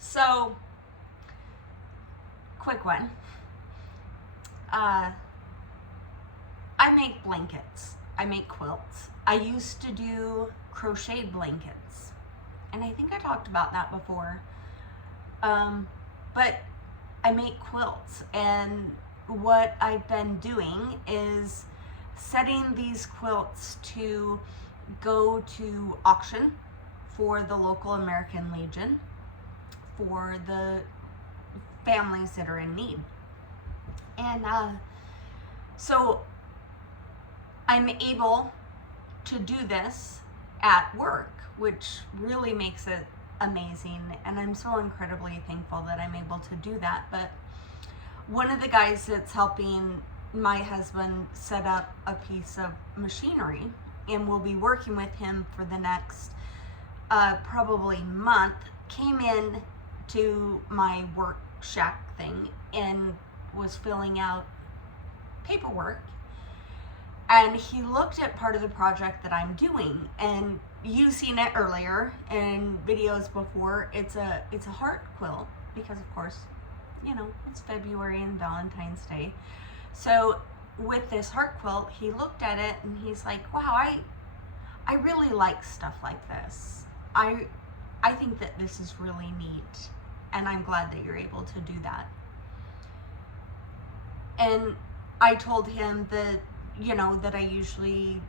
So, quick one. I make blankets. I make quilts. I used to do crocheted blankets. And I think I talked about that before. But I make quilts. And what I've been doing is setting these quilts to go to auction for the local American Legion for the families that are in need. And so I'm able to do this at work, which really makes it amazing. And I'm so incredibly thankful that I'm able to do that. But one of the guys that's helping my husband set up a piece of machinery, and we'll be working with him for the next probably month, came in to my work shack thing and was filling out paperwork, and he looked at part of the project that I'm doing, and you've seen it earlier in videos before. It's a heart quilt because, of course, you know, it's February and Valentine's Day. So with this heart quilt, he looked at it and he's like, wow, I really like stuff like this. I think that this is really neat, and I'm glad that you're able to do that. And I told him that, you know, that I usually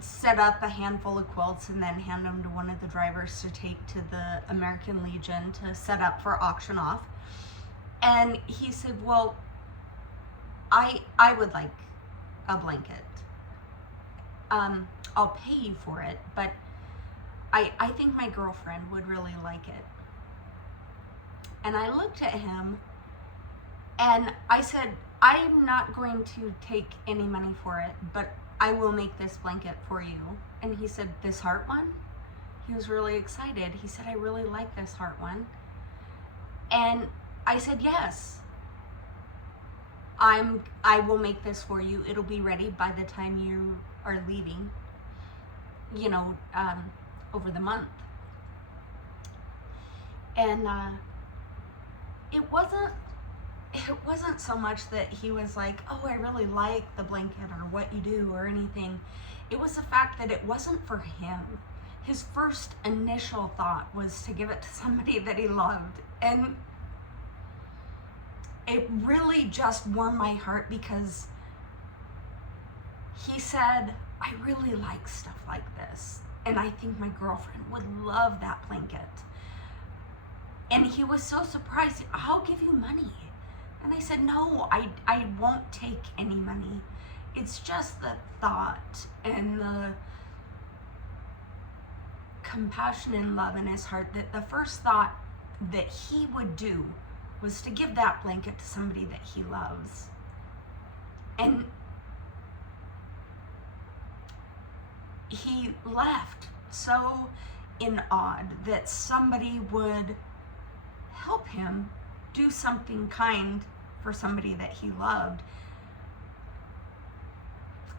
set up a handful of quilts and then hand them to one of the drivers to take to the American Legion to set up for auction off. And he said, well, I would like a blanket. I'll pay you for it, but I think my girlfriend would really like it. And I looked at him and I said, I'm not going to take any money for it, but I will make this blanket for you. And he said, this heart one? He was really excited. He said, I really like this heart one. And I said, yes, I will make this for you. It'll be ready by the time you are leaving, you know, over the month. And it wasn't so much that he was like, oh, I really like the blanket or what you do or anything. It was the fact that it wasn't for him. His first initial thought was to give it to somebody that he loved. And it really just warmed my heart because he said, I really like stuff like this, and I think my girlfriend would love that blanket. And he was so surprised. I'll give you money. And I said, no, I won't take any money. It's just the thought and the compassion and love in his heart that the first thought that he would do was to give that blanket to somebody that he loves. And he left so in awe that somebody would help him do something kind for somebody that he loved.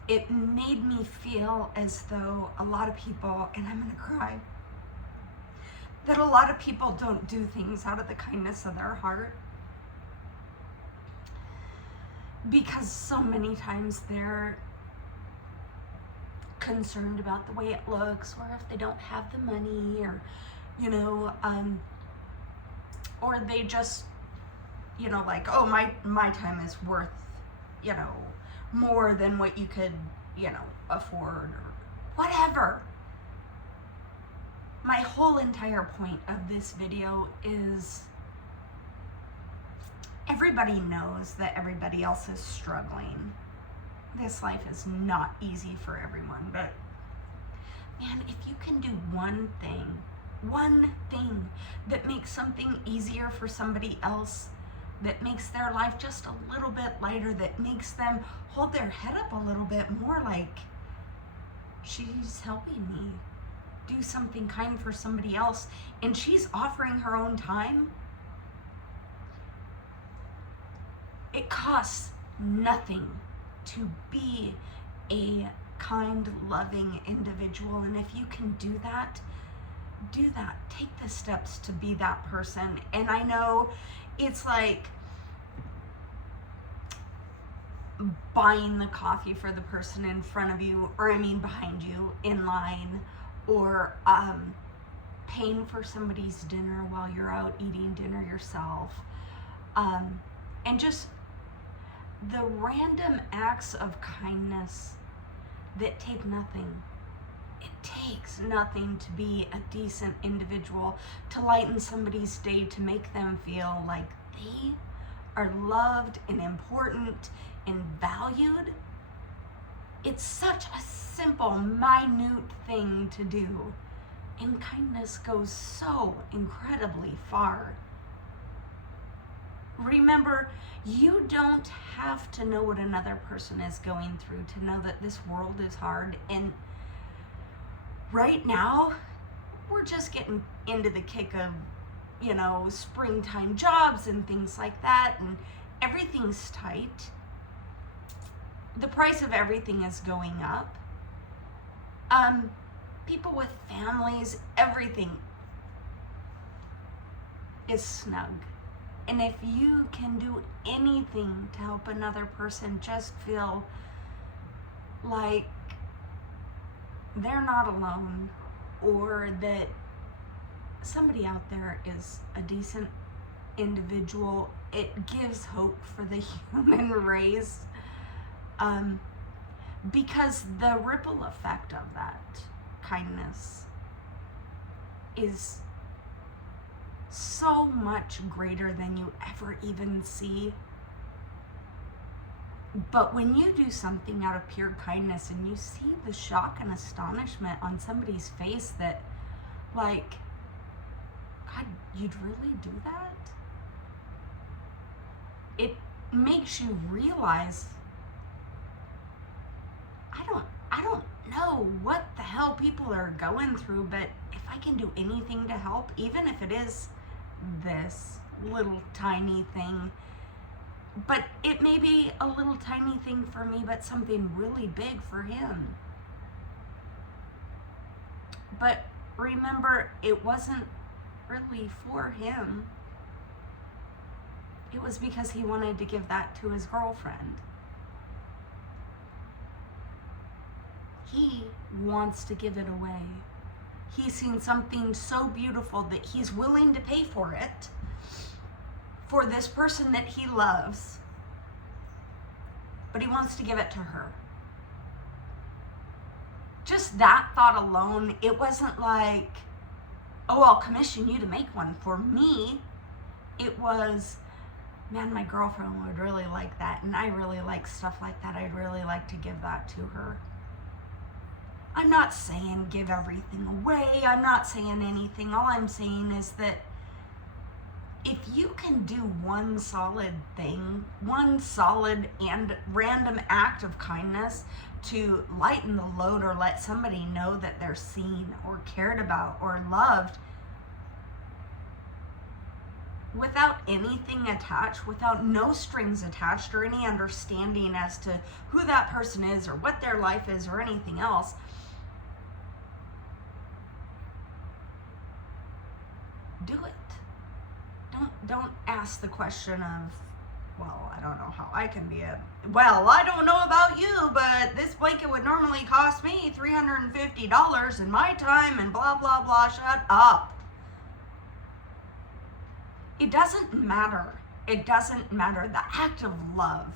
It made me feel as though a lot of people, and I'm gonna cry, that a lot of people don't do things out of the kindness of their heart, because so many times they're concerned about the way it looks, or if they don't have the money, or, you know, or they just, you know, like, oh, my time is worth, you know, more than what you could, you know, afford, or whatever. My whole entire point of this video is everybody knows that everybody else is struggling. This life is not easy for everyone, but man, if you can do one thing that makes something easier for somebody else, that makes their life just a little bit lighter, that makes them hold their head up a little bit more, like, she's helping me do something kind for somebody else, and she's offering her own time. It costs nothing to be a kind, loving individual, and if you can do that, do that. Take the steps to be that person. And I know it's like buying the coffee for the person in front of you, or I mean behind you in line, or paying for somebody's dinner while you're out eating dinner yourself. And just the random acts of kindness that take nothing. It takes nothing to be a decent individual, to lighten somebody's day, to make them feel like they are loved and important and valued. It's such a simple, minute thing to do. And kindness goes so incredibly far. Remember, you don't have to know what another person is going through to know that this world is hard. And right now, we're just getting into the kick of, springtime jobs and things like that, and everything's tight. The price of everything is going up. People with families, everything is snug. And if you can do anything to help another person just feel like they're not alone, or that somebody out there is a decent individual, it gives hope for the human race. Because the ripple effect of that kindness is so much greater than you ever even see. But when you do something out of pure kindness and you see the shock and astonishment on somebody's face that, like, God, you'd really do that? It makes you realize, I don't know what the hell people are going through, but if I can do anything to help, even if it is this little tiny thing, but it may be a little tiny thing for me, but something really big for him. But remember, it wasn't really for him. It was because he wanted to give that to his girlfriend. He wants to give it away. He's seen something so beautiful that he's willing to pay for it for this person that he loves, but he wants to give it to her. Just that thought alone, it wasn't like, oh, I'll commission you to make one for me. It was, man, my girlfriend would really like that, and I really like stuff like that. I'd really like to give that to her. I'm not saying give everything away. I'm not saying anything. All I'm saying is that if you can do one solid thing, one solid and random act of kindness to lighten the load or let somebody know that they're seen or cared about or loved, without anything attached, without no strings attached or any understanding as to who that person is or what their life is or anything else, do it. Don't ask the question of, well, I don't know how I can be well, I don't know about you, but this blanket would normally cost me $350 in my time and blah, blah, blah. Shut up. It doesn't matter. It doesn't matter. The act of love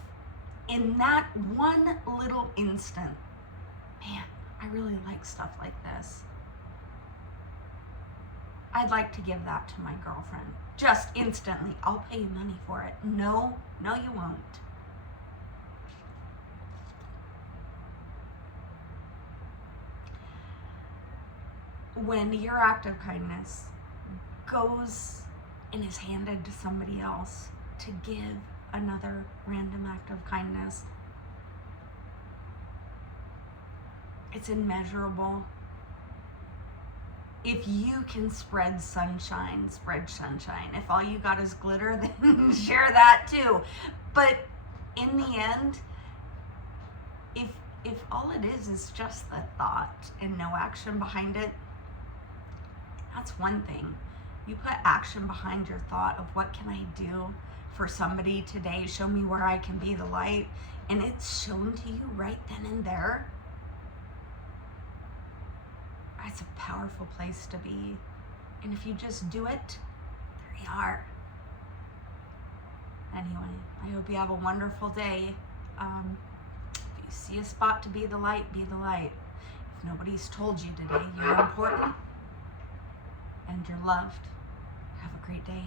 in that one little instant, man, I really like stuff like this. I'd like to give that to my girlfriend. Just instantly. I'll pay you money for it. No, you won't. When your act of kindness goes and is handed to somebody else to give another random act of kindness, it's immeasurable. If you can spread sunshine, spread sunshine. If all you got is glitter, then share that too. But in the end, if all it is just the thought and no action behind it, That's one thing. You put action behind your thought of what can I do for somebody today? Show me where I can be the light. And it's shown to you right then and there. It's a powerful place to be. And if you just do it, there you are. Anyway, I hope you have a wonderful day. If you see a spot to be the light, be the light. If nobody's told you today you're important and you're loved, have a great day.